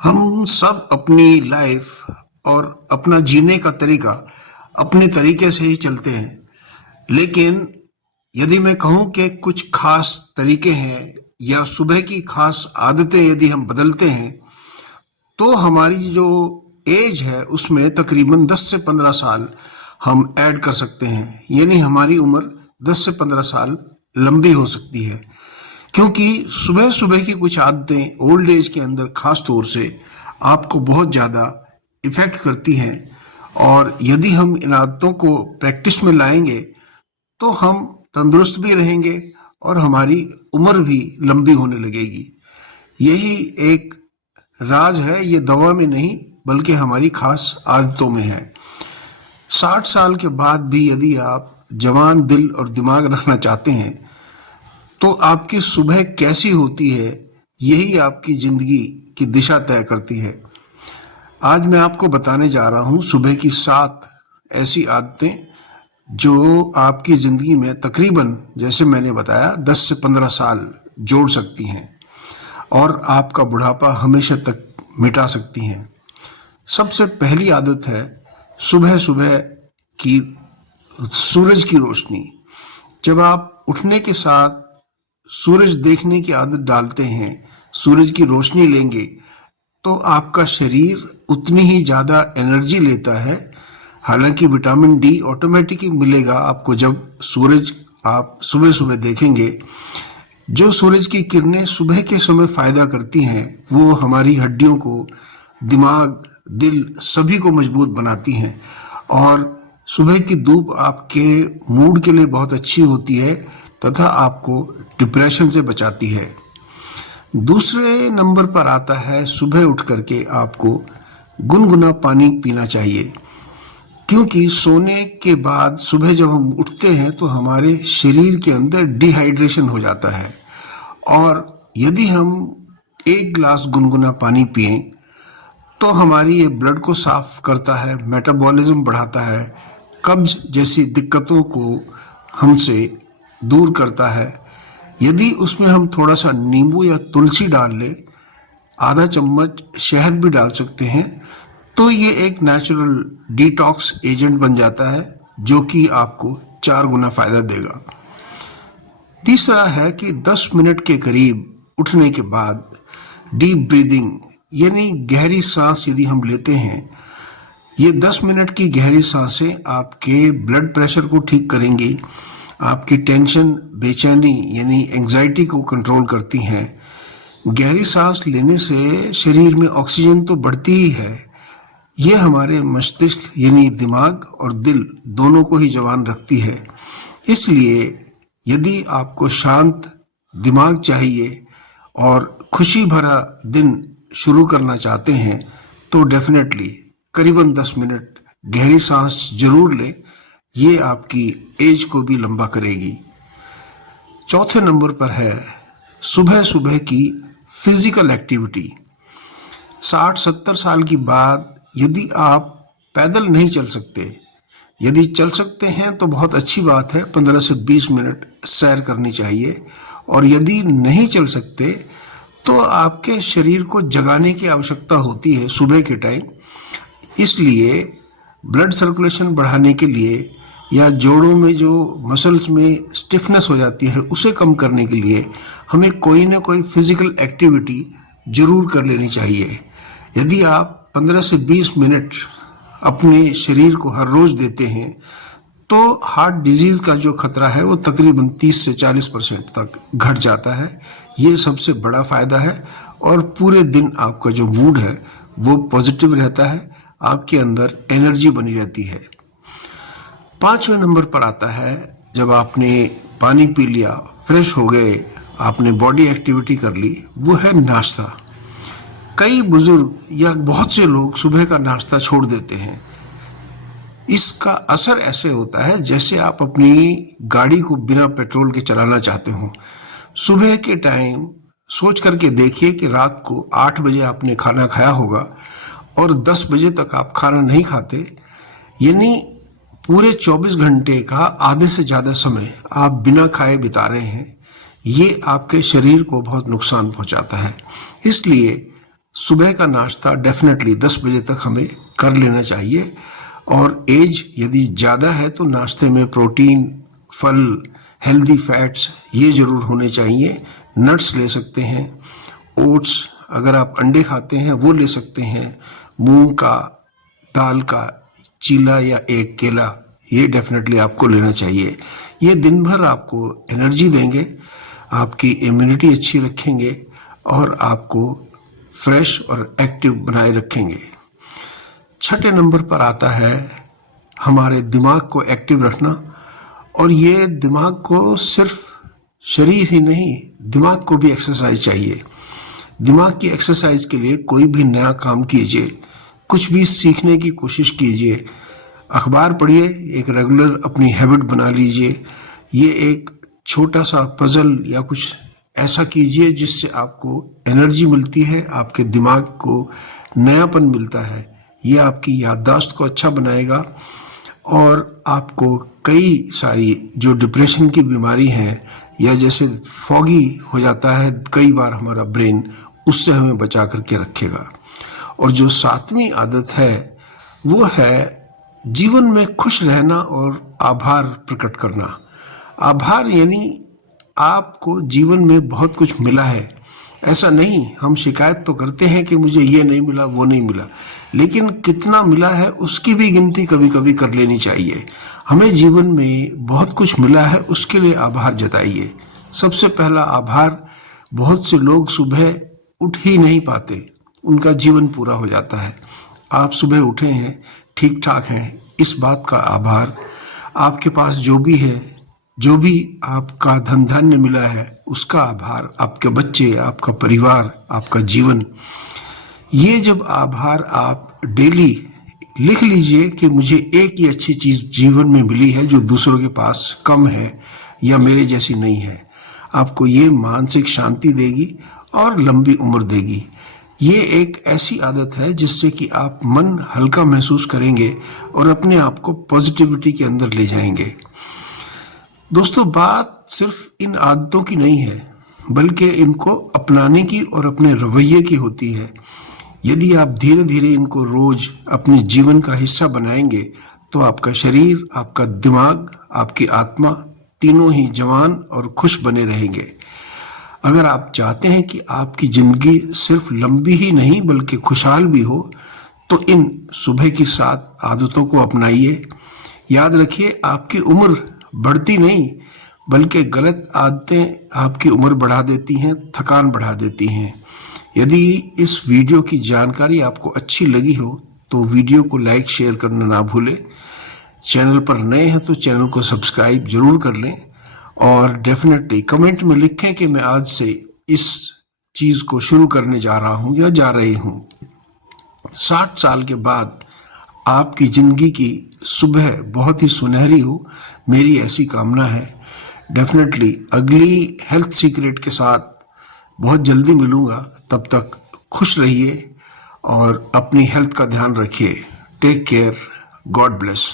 हम सब अपनी लाइफ और अपना जीने का तरीका अपने तरीके से ही चलते हैं। लेकिन यदि मैं कहूँ कि कुछ खास तरीके हैं या सुबह की खास आदतें यदि हम बदलते हैं तो हमारी जो एज है उसमें तकरीबन 10 से 15 साल हम ऐड कर सकते हैं। यानी हमारी उम्र 10 से 15 साल लंबी हो सकती है, क्योंकि सुबह सुबह की कुछ आदतें ओल्ड एज के अंदर खास तौर से आपको बहुत ज़्यादा इफ़ेक्ट करती हैं। और यदि हम इन आदतों को प्रैक्टिस में लाएंगे तो हम तंदुरुस्त भी रहेंगे और हमारी उम्र भी लंबी होने लगेगी। यही एक राज है, ये दवा में नहीं बल्कि हमारी खास आदतों में है। 60 साल के बाद भी यदि आप जवान दिल और दिमाग रखना चाहते हैं तो आपकी सुबह कैसी होती है, यही आपकी ज़िंदगी की दिशा तय करती है। आज मैं आपको बताने जा रहा हूँ सुबह की 7 ऐसी आदतें जो आपकी ज़िंदगी में तकरीबन, जैसे मैंने बताया, 10 से 15 साल जोड़ सकती हैं और आपका बुढ़ापा हमेशा तक मिटा सकती हैं। सबसे पहली आदत है सुबह सुबह की सूरज की रोशनी। जब आप उठने के साथ सूरज देखने की आदत डालते हैं, सूरज की रोशनी लेंगे, तो आपका शरीर उतनी ही ज़्यादा एनर्जी लेता है। हालांकि विटामिन डी ऑटोमेटिकली मिलेगा आपको जब सूरज आप सुबह सुबह देखेंगे। जो सूरज की किरणें सुबह के समय फ़ायदा करती हैं वो हमारी हड्डियों को, दिमाग, दिल सभी को मजबूत बनाती हैं। और सुबह की धूप आपके मूड के लिए बहुत अच्छी होती है तथा आपको डिप्रेशन से बचाती है। दूसरे नंबर पर आता है सुबह उठ करके आपको गुनगुना पानी पीना चाहिए, क्योंकि सोने के बाद सुबह जब हम उठते हैं तो हमारे शरीर के अंदर डिहाइड्रेशन हो जाता है। और यदि हम 1 गिलास गुनगुना पानी पिएं तो हमारी ये ब्लड को साफ करता है, मेटाबॉलिज्म बढ़ाता है, कब्ज जैसी दिक्कतों को हमसे दूर करता है। यदि उसमें हम थोड़ा सा नींबू या तुलसी डाल लें, आधा चम्मच शहद भी डाल सकते हैं, तो ये एक नेचुरल डिटॉक्स एजेंट बन जाता है जो कि आपको 4 गुना फ़ायदा देगा। तीसरा है कि 10 मिनट के करीब उठने के बाद डीप ब्रीदिंग यानी गहरी सांस यदि हम लेते हैं, ये 10 मिनट की गहरी सांसें आपके ब्लड प्रेशर को ठीक करेंगी, आपकी टेंशन, बेचैनी यानी एंग्जाइटी को कंट्रोल करती हैं। गहरी सांस लेने से शरीर में ऑक्सीजन तो बढ़ती ही है, ये हमारे मस्तिष्क यानी दिमाग और दिल दोनों को ही जवान रखती है। इसलिए यदि आपको शांत दिमाग चाहिए और खुशी भरा दिन शुरू करना चाहते हैं तो डेफिनेटली करीबन 10 मिनट गहरी सांस जरूर लें, ये आपकी एज को भी लंबा करेगी। चौथे नंबर पर है सुबह सुबह की फिजिकल एक्टिविटी। 60-70 साल की बात यदि आप पैदल नहीं चल सकते, यदि चल सकते हैं तो बहुत अच्छी बात है, 15 से 20 मिनट सैर करनी चाहिए। और यदि नहीं चल सकते तो आपके शरीर को जगाने की आवश्यकता होती है सुबह के टाइम। इसलिए ब्लड सर्कुलेशन बढ़ाने के लिए या जोड़ों में जो मसल्स में स्टिफनेस हो जाती है उसे कम करने के लिए हमें कोई ना कोई फिजिकल एक्टिविटी जरूर कर लेनी चाहिए। यदि आप 15 से 20 मिनट अपने शरीर को हर रोज़ देते हैं तो हार्ट डिजीज़ का जो खतरा है वो तकरीबन 30 से 40% तक घट जाता है। ये सबसे बड़ा फ़ायदा है और पूरे दिन आपका जो मूड है वो पॉजिटिव रहता है, आपके अंदर एनर्जी बनी रहती है। 5वें नंबर पर आता है जब आपने पानी पी लिया, फ्रेश हो गए, आपने बॉडी एक्टिविटी कर ली, वो है नाश्ता। कई बुजुर्ग या बहुत से लोग सुबह का नाश्ता छोड़ देते हैं। इसका असर ऐसे होता है जैसे आप अपनी गाड़ी को बिना पेट्रोल के चलाना चाहते हो। सुबह के टाइम सोच करके देखिए कि रात को 8 बजे आपने खाना खाया होगा और 10 बजे तक आप खाना नहीं खाते, यानी पूरे 24 घंटे का आधे से ज़्यादा समय आप बिना खाए बिता रहे हैं। ये आपके शरीर को बहुत नुकसान पहुंचाता है। इसलिए सुबह का नाश्ता डेफिनेटली 10 बजे तक हमें कर लेना चाहिए। और एज यदि ज़्यादा है तो नाश्ते में प्रोटीन, फल, हेल्दी फैट्स ये ज़रूर होने चाहिए। नट्स ले सकते हैं, ओट्स, अगर आप अंडे खाते हैं वो ले सकते हैं, मूंग का, दाल का चीला या एक केला ये डेफिनेटली आपको लेना चाहिए। ये दिन भर आपको एनर्जी देंगे, आपकी इम्यूनिटी अच्छी रखेंगे और आपको फ्रेश और एक्टिव बनाए रखेंगे। छठे नंबर पर आता है हमारे दिमाग को एक्टिव रखना। और ये दिमाग को सिर्फ शरीर ही नहीं, दिमाग को भी एक्सरसाइज चाहिए। दिमाग की एक्सरसाइज के लिए कोई भी नया काम कीजिए, कुछ भी सीखने की कोशिश कीजिए, अखबार पढ़िए, एक रेगुलर अपनी हैबिट बना लीजिए। ये एक छोटा सा पजल या कुछ ऐसा कीजिए जिससे आपको एनर्जी मिलती है, आपके दिमाग को नयापन मिलता है। ये आपकी याददाश्त को अच्छा बनाएगा और आपको कई सारी जो डिप्रेशन की बीमारी है या जैसे फॉगी हो जाता है कई बार हमारा ब्रेन, उससे हमें बचा करके रखेगा। और जो 7वीं आदत है वो है जीवन में खुश रहना और आभार प्रकट करना। आभार यानी आपको जीवन में बहुत कुछ मिला है, ऐसा नहीं। हम शिकायत तो करते हैं कि मुझे ये नहीं मिला, वो नहीं मिला, लेकिन कितना मिला है उसकी भी गिनती कभी कभी कर लेनी चाहिए। हमें जीवन में बहुत कुछ मिला है, उसके लिए आभार जताइए। सबसे पहला आभार, बहुत से लोग सुबह उठ ही नहीं पाते, उनका जीवन पूरा हो जाता है। आप सुबह उठे हैं, ठीक ठाक हैं, इस बात का आभार। आपके पास जो भी है, जो भी आपका धन धान्य मिला है उसका आभार, आपके बच्चे, आपका परिवार, आपका जीवन। ये जब आभार आप डेली लिख लीजिए कि मुझे एक ही अच्छी चीज़ जीवन में मिली है जो दूसरों के पास कम है या मेरे जैसी नहीं है, आपको ये मानसिक शांति देगी और लंबी उम्र देगी। ये एक ऐसी आदत है जिससे कि आप मन हल्का महसूस करेंगे और अपने आप को पॉजिटिविटी के अंदर ले जाएंगे। दोस्तों, बात सिर्फ इन आदतों की नहीं है, बल्कि इनको अपनाने की और अपने रवैये की होती है। यदि आप धीरे धीरे इनको रोज अपने जीवन का हिस्सा बनाएंगे तो आपका शरीर, आपका दिमाग, आपकी आत्मा तीनों ही जवान और खुश बने रहेंगे। अगर आप चाहते हैं कि आपकी जिंदगी सिर्फ लंबी ही नहीं बल्कि खुशहाल भी हो, तो इन सुबह की 7 आदतों को अपनाइए। याद रखिए, आपकी उम्र बढ़ती नहीं बल्कि गलत आदतें आपकी उम्र बढ़ा देती हैं, थकान बढ़ा देती हैं। यदि इस वीडियो की जानकारी आपको अच्छी लगी हो तो वीडियो को लाइक शेयर करना ना भूलें। चैनल पर नए हैं तो चैनल को सब्सक्राइब जरूर कर लें और डेफिनेटली कमेंट में लिखें कि मैं आज से इस चीज़ को शुरू करने जा रहा हूँ या जा रही हूँ। 60 साल के बाद आपकी ज़िंदगी की सुबह बहुत ही सुनहरी हो, मेरी ऐसी कामना है। डेफिनेटली अगली हेल्थ सीक्रेट के साथ बहुत जल्दी मिलूँगा। तब तक खुश रहिए और अपनी हेल्थ का ध्यान रखिए। Take care, god bless.